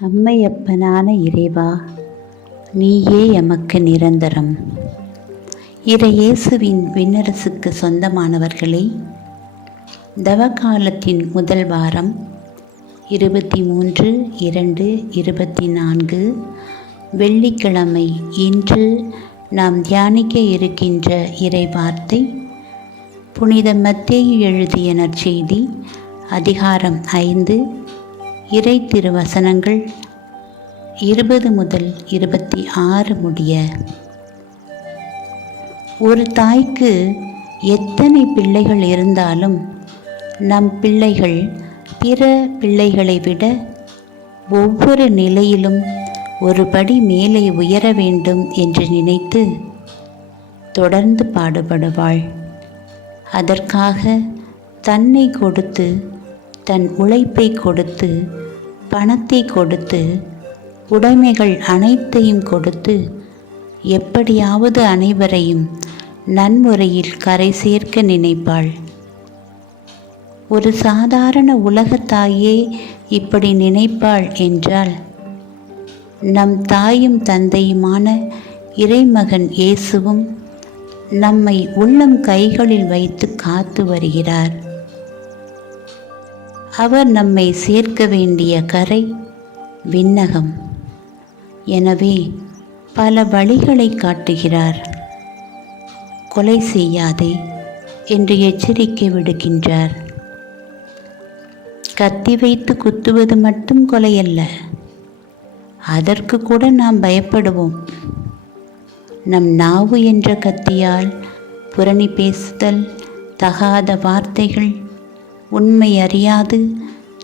அம்மையப்பனான இறைவா, நீயே எமக்கு நிரந்தரம். இறையேசுவின் விண்ணரசுக்கு சொந்தமானவர்களே, தவக்காலத்தின் முதல் வாரம் 23/2/24 வெள்ளிக்கிழமை. இன்று நாம் தியானிக்க இருக்கின்ற இறை வார்த்தை புனித மத்தேயு எழுதிய நற்செய்தி அதிகாரம் 5, இறை திருவசனங்கள் 20 முதல் 26 முடிய. ஒரு தாய்க்கு எத்தனை பிள்ளைகள் இருந்தாலும் நம் பிள்ளைகள் பிற பிள்ளைகளை விட ஒவ்வொரு நிலையிலும் ஒரு படி மேலே உயர வேண்டும் என்று நினைத்து தொடர்ந்து பாடுபடுவாள். அதற்காக தன்னை கொடுத்து, தன் உழைப்பை கொடுத்து, பணத்தை கொடுத்து, உடைமைகள் அனைத்தையும் கொடுத்து எப்படியாவது அனைவரையும் நன்முறையில் கரை சேர்க்க நினைப்பாள். ஒரு சாதாரண உலகத்தாயே இப்படி நினைப்பாள் என்றால், நம் தாயும் தந்தையுமான இறைமகன் இயேசுவும் நம்மை உள்ளம் கைகளில் வைத்து காத்து வருகிறார். அவர் நம்மை சேர்க்க வேண்டிய கரை விண்ணகம். எனவே பல வழிகளை காட்டுகிறார். கொலை செய்யாதே என்று எச்சரிக்கை விடுகின்றார். கத்தி வைத்து குத்துவது மட்டும் கொலையல்ல, அதற்கு கூட நாம் பயப்படுவோம். நம் நாவு என்ற கத்தியால் புரணி பேசுதல், தகாத வார்த்தைகள், உண்மை அறியாது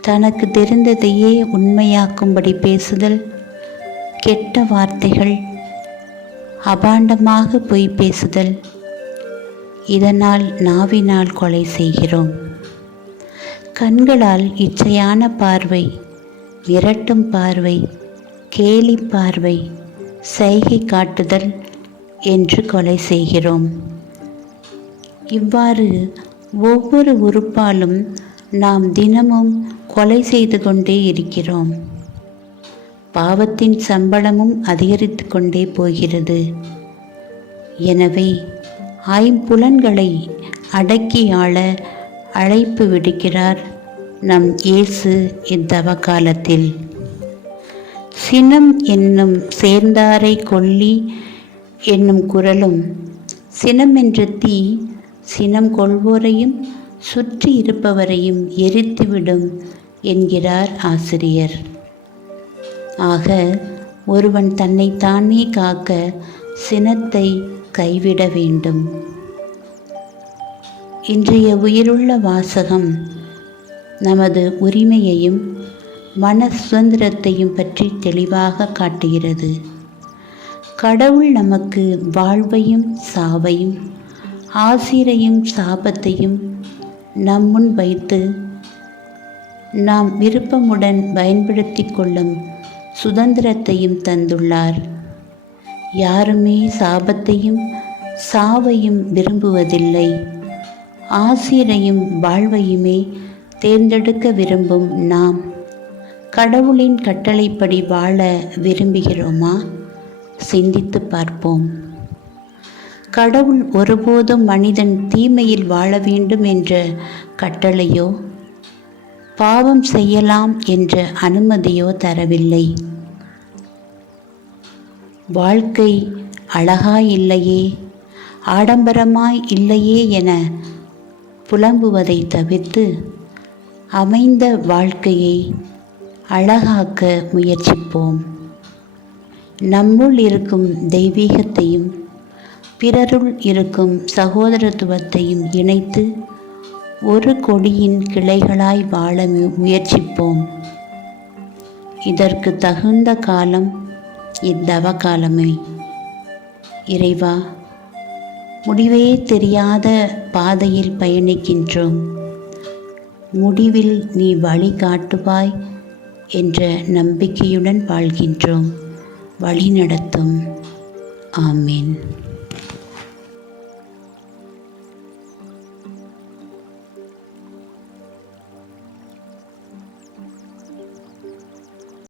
தனக்கு தெரிந்ததையே உண்மையாக்கும்படி பேசுதல், கெட்ட வார்த்தைகள், அபாண்டமாக பொய் பேசுதல், இதனால் நாவினால் கொலை செய்கிறோம். கண்களால் இச்சையான பார்வை, மிரட்டும் பார்வை, கேலி பார்வை, சைகை காட்டுதல் என்று கொலை செய்கிறோம். இவ்வாறு ஒவ்வொரு உறுப்பாலும் நாம் தினமும் கொலை செய்து கொண்டே இருக்கிறோம். பாவத்தின் சம்பளமும் அதிகரித்து கொண்டே போகிறது. எனவே ஐம்புலன்களை அடக்கி ஆள அழைப்பு விடுக்கிறார் நம் இயேசு இத்தவ காலத்தில். சினம் என்னும் சேர்ந்தாரை கொல்லி என்னும் குரலும், சினம் என்ற தீ சினம் கொள்வோரையும் சுற்றி இருப்பவரையும் எரித்துவிடும் என்கிறார் ஆசிரியர். ஆக ஒருவன் தன்னைத்தானே காக்க சினத்தை கைவிட வேண்டும். இன்றைய உயிருள்ள வாசகம் நமது உரிமையையும் மன சுதந்திரத்தையும் பற்றி தெளிவாக காட்டுகிறது. கடவுள் நமக்கு வாழ்வையும் சாவையும், ஆசிரையும் சாபத்தையும் நம்முன் வைத்து நாம் விருப்பமுடன் பயன்படுத்தி கொள்ளும் சுதந்திரத்தையும் தந்துள்ளார். யாருமே சாபத்தையும் சாவையும் விரும்புவதில்லை. ஆசிரையும் வாழ்வையுமே தேர்ந்தெடுக்க விரும்பும் நாம் கடவுளின் கட்டளைப்படி வாழ விரும்புகிறோமா? சிந்தித்து பார்ப்போம். கடவுள் ஒருபோதும் மனிதன் தீமையில் வாழ வேண்டும் என்ற கட்டளையோ, பாவம் செய்யலாம் என்ற அனுமதியோ தரவில்லை. வாழ்க்கை அழகாய் இல்லையே, ஆடம்பரமாய் இல்லையே என புலம்புவதை தவிர்த்து அமைந்த வாழ்க்கையை அழகாக்க முயற்சிப்போம். நம்முள் இருக்கும் தெய்வீகத்தையும் பிறருள் இருக்கும் சகோதரத்துவத்தையும் இணைத்து ஒரு கொடியின் கிளைகளாய் வாழ முயற்சிப்போம். இதற்கு தகுந்த காலம் இத்தவ காலமே. இறைவா, முடிவே தெரியாத பாதையில் பயணிக்கின்றோம். முடிவில் நீ வழி காட்டுவாய் என்ற நம்பிக்கையுடன் வாழ்கின்றோம். வழி நடத்தும். ஆமீன்.